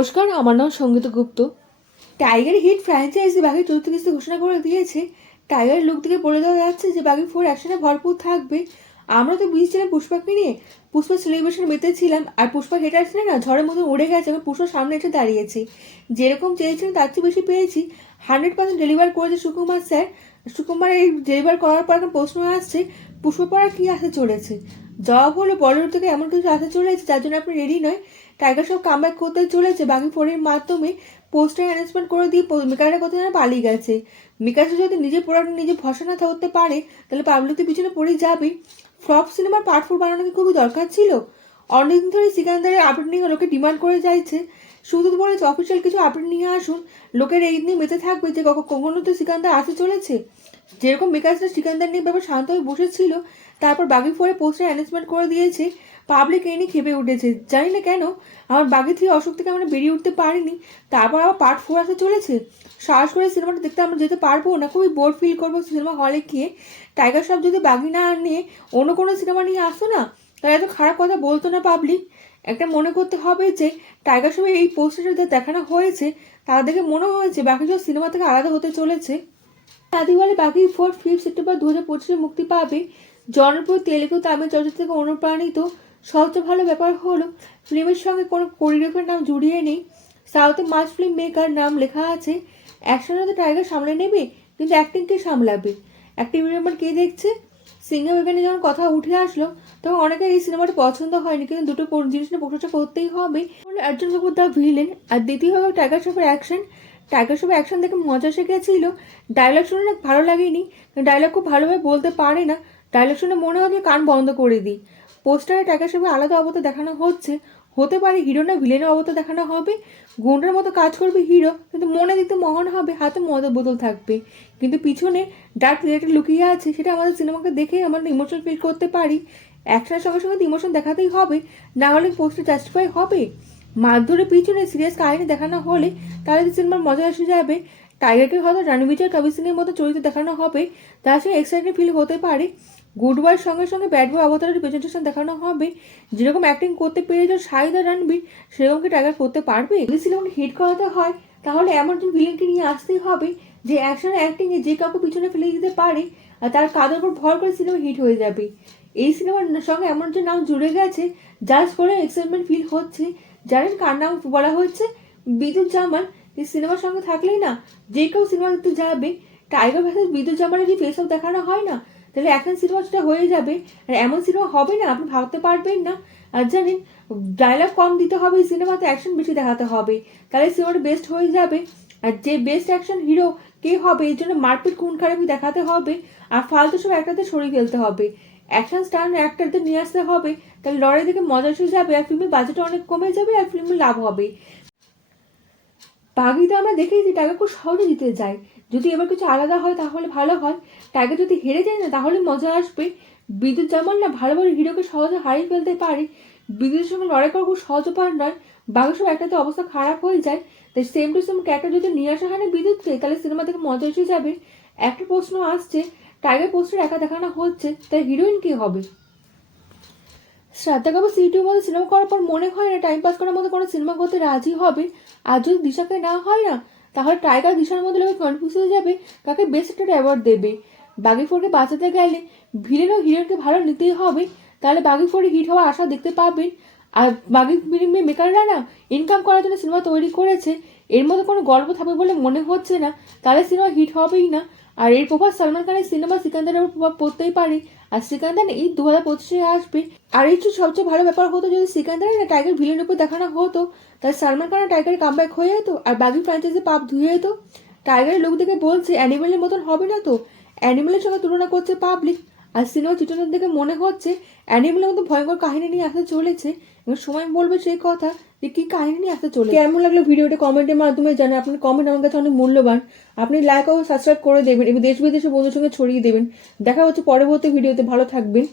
নমস্কার, আমার নাম সঙ্গীতা গুপ্ত। টাইগার হিট ফ্র্যাঞ্চাইজি বাঘি চতুর্থ কিস্তি ঘোষণা করে দিয়েছে। টাইগারের লুক থেকে বলে দেওয়া যাচ্ছে যে বাঘি 4 অ্যাকশনে ভরপুর থাকবে। আমরা তো বুঝছিলাম পুষ্পাকে নিয়ে, পুষ্পা সেলিব্রেশন মেতেছিলাম, আর পুষ্পা হেটার ছিল না, ঝড়ের মতন উড়ে গেছে। আমি পুষ্পার সামনে এসে দাঁড়িয়েছি, যেরকম চেয়েছিলাম তার চেয়ে বেশি পেয়েছি। 100% ডেলিভার করেছে সুকুমার স্যার। সুকুমার এই ডেলিভার করার পর এখন প্রশ্ন আসছে পুষ্পা পড়া কী আসতে চলেছে। জবাব হলো বলিউড থেকে এমন কিছু আসতে চলেছে যার জন্য আপনি রেডি নয়। টাইগার সব কামব্যাক করতে চলেছে বাঘি 4-এর মাধ্যমে। পোস্টার অ্যানাউন্সমেন্ট করে দিয়ে মিকারা কোথায় যেন পালিয়ে গেছে। মিকাশা যদি নিজের প্রোডাক্ট নিজে ভরসা না করতে পারে তাহলে পাবলিক তো পিছনে পড়ে যাবে। ফ্লপ সিনেমার পার্ট 4 বানানো কি খুবই দরকার ছিল? অনেকদিন ধরে সিকান্দারের আপডেট নিয়ে লোকে ডিমান্ড করে যাইছে। শুধু বলেছে অফিসিয়াল কিছু আপডেট নিয়ে আসুন। লোকের এই নিয়ে মেতে থাকবে যে কখনো তো সিকান্দার আসতে চলেছে। যেরকম বিকাশটা সিকান্দার নিয়ে ব্যাপার শান্ত হয়ে বসেছিল, তারপর বাঘি 4-এ পোস্টার অ্যানাউন্সমেন্ট করে দিয়েছে। পাবলিক এই নিয়ে খেপে উঠেছে, জানি না কেন। আমার বাঘি 3 অসুখ থেকে আমরা বেরিয়ে উঠতে পারিনি, তারপর আবার পার্ট 4 আসতে চলেছে। সাহস করে সিনেমাটা দেখতে আমরা যেতে পারবো না, খুবই বোর ফিল করবো সিনেমা হলে গিয়ে। টাইগার সব যদি বাঘি না নিয়ে অন্য কোনো সিনেমা নিয়ে আসতো না, তাহলে এত খারাপ কথা বলতো না পাবলিক। একটা মনে করতে হবে যে টাইগার সবের এই পোস্টারটা দেখানো হয়েছে, তার দেখে মনে হয়েছে বাকি সব সিনেমা থেকে আলাদা হতে চলেছে। আদিওয়ালি বাঘি 4 5 সেপ্টেম্বর 2025 মুক্তি পাবে। জনপ্রিয় তেলেগু তামিল চলচ্চিত্র থেকে অনুপ্রাণিত। সবচেয়ে ভালো ব্যাপার হলো ফিল্মের সঙ্গে কোনো কোরিওগ্রাফার নাম জুড়িয়ে নেই। সাউথে মাস ফিল্ম মেকার নাম লেখা আছে। অ্যাকশনে তো টাইগার সামলে নেবে, কিন্তু অ্যাক্টিং কে সামলাবে? অ্যাক্টিং মেম্বার কে দেখছে? সিঙ্গা বেগানে যখন কথা উঠে আসলো তখন অনেকের এই সিনেমাটা পছন্দ হয়নি, কিন্তু দুটো জিনিস নিয়ে প্রশংসা করতেই হবে। অর্জুন কাপুর দ্য ভিলেন, আর দ্বিতীয় হবে টাইগার শ্রফের অ্যাকশন। টাইগার শ্রফের অ্যাকশন দেখে মজা শিখেছিল। ডায়লগ শুনে না ভালো লাগেনি, ডায়লগ খুব ভালোভাবে বলতে পারে না। ডায়লগ শুনে মনে হয় যে কান বন্ধ করে দিই। পোস্টারে টাইগার শ্রফের আলাদা অবতার দেখানো হচ্ছে। হতে পারে হিরো না ভিলেনের অবতার দেখানো হবে। গুন্ডার মতো কাজ করবে হিরো, কিন্তু মনে দিতে মহান হবে, হাতে মদের বোতল থাকবে। কিন্তু পিছনে ডার্ক রিলেটেড লুকিয়ে আছে, সেটা আমাদের সিনেমাকে দেখে আমরা ইমোশন ফিল করতে পারি। অ্যাকশনের সঙ্গে সঙ্গে ইমোশন দেখাতেই হবে, না হলে পোস্টার জাস্টিফাই হবে। মারধরের পিছনে সিরিয়াস কাহিনী দেখানো হলে তাহলে সিনেমার মজা এসে যাবে। টাইগারকে হয়তো রণবীর কবির সিংয়ের মতো চরিত্র দেখানো হবে, তার সঙ্গে এক্সাইটেড ফিল হতে পারে। গুড বয়ের সঙ্গে সঙ্গে ব্যাড বয় অবতারের প্রেজেন্টেশন দেখানো হবে। যেরকম অ্যাক্টিং করতে পেরেছে শাহিদ আর রণবীর, সেরকম কি টাইগার করতে পারবে? যদি সিনেমাটা হিট করাতে হয় তাহলে এমন একজন ভিলেনকে নিয়ে আসতেই হবে যে অ্যাকশন অ্যাক্টিংয়ে যে কাউকে পিছনে ফেলে দিতে পারে, আর তার কাঁধের উপর ভর করে সিনেমা হিট হয়ে যাবে। এই সিনেমার সঙ্গে এমন একজন নাম জুড়ে গেছে, জাস্ট করে এক্সাইটমেন্ট ফিল হচ্ছে। জানেন কার নাম বলা হচ্ছে? বিদ্যুৎ জামান। এই সিনেমার সঙ্গে থাকলেই না যে কেউ সিনেমা দেখতে যাবে। টাইগার ভার্সেস বিদ্যুৎ জামানের যে ফেস অফ দেখানো হয় না, তাহলে এখন সিনেমা সেটা হয়ে যাবে। আর এমন সিনেমা হবে না আপনি ভাবতে পারবেন না। আর জানেন ডায়লগ কম দিতে হবে এই সিনেমাতে, অ্যাকশন বেশি দেখাতে হবে, তাহলে সিনেমাটা বেস্ট হয়ে যাবে। আর যে বেস্ট অ্যাকশন হিরো কে হবে এর জন্য মারপিট খুন খারাপি দেখাতে হবে, আর ফালতু সব একটাতে সরিয়ে ফেলতে হবে। অ্যাকশন স্টার অ্যাক্টরদের নিয়ে আসতে হবে, তাহলে লড়াই দেখে মজা এসে যাবে, আর ফিল্মের বাজেটও অনেক কমে যাবে, আর ফিল্মের লাভ হবে। বাঘিতে আমরা দেখেছি টাইগার খুব সহজে জিতে যায়। যদি এবার কিছু আলাদা হয় তাহলে ভালো হয়। টাইগার যদি হেরে যায় না তাহলে মজা আসবে। বিদ্যুৎ যেমন না ভালো ভালো হিরোকে সহজে হারিয়ে ফেলতে পারে, বিদ্যুতের সঙ্গে লড়াই করা খুব সহজ ব্যাপার নয়। বাঘের সব একটাতে অবস্থা খারাপ হয়ে যায়, তাই সেম টু সেম ক্যারেক্টার যদি নিয়ে আসা হয় না বিদ্যুৎকে, তাহলে সিনেমা থেকে মজা এসে যাবে। একটা প্রশ্ন আসছে, টাইগার পোস্টার একা দেখানো হচ্ছে, তাই হিরোইন কি হবে? শ্রদ্ধা কাপুর সিটির মধ্যে সিনেমা করার পর মনে হয় না টাইম পাস করার মতো কোনো সিনেমা করতে রাজি হবে। আর যদি দিশাকে না হয় না, তাহলে টাইগার দিশার মধ্যে লোকে কনফিউজ হয়ে যাবে কাকে বেস্ট একটা অ্যাওয়ার্ড দেবে। বাঘি 4কে বাঁচাতে গেলে ভিলেন ও হিরোইনকে ভালো নিতেই হবে, তাহলে বাঘি 4 হিট হওয়ার আশা দেখতে পাবেন। আর বাঘি ফিল্মের মেকাররা না ইনকাম করার জন্য সিনেমা তৈরি করেছে, এর মধ্যে কোনো গল্প থাকবে বলে মনে হচ্ছে না, তাহলে সিনেমা হিট হবেই না। আর এর প্রভাব সালমান খানের সিনেমা সিকান্দারের উপর প্রভাব পড়তেই পারে। আর সিকান্দার এই 2025-এ আসবে। আর এই সবচেয়ে ভালো ব্যাপার হতো যদি সিকান্দার না টাইগার ভিলেনের উপর দেখানো হতো, তাই সালমান খান আর টাইগারের কামব্যাক হয়ে যেত, আর বাকি ফ্র্যাঞ্চাইজি পাপ ধুয়ে যেত। টাইগারের লোক দেখে বলছে অ্যানিমেলের মতন হবে না তো, অ্যানিমেলের সঙ্গে তুলনা করছে পাবলিক। আর সিনেমা চিত্রনাট দেখে মনে হচ্ছে অ্যানিমেলের মতো ভয়ঙ্কর কাহিনী নিয়ে আসতে চলেছে। এবং সময় বলবে সেই কথা যে কি কাহিনী নিয়ে আসতে চলে। কেমন লাগলো ভিডিওটা কমেন্টের মাধ্যমে জানান। আপনার কমেন্ট আমার কাছে অনেক মূল্যবান। আপনি লাইক ও সাবস্ক্রাইব করে দেবেন এবং দেশ বিদেশে বন্ধুর সঙ্গে ছড়িয়ে দেবেন। দেখা হচ্ছে পরবর্তী ভিডিওতে, ভালো থাকবেন।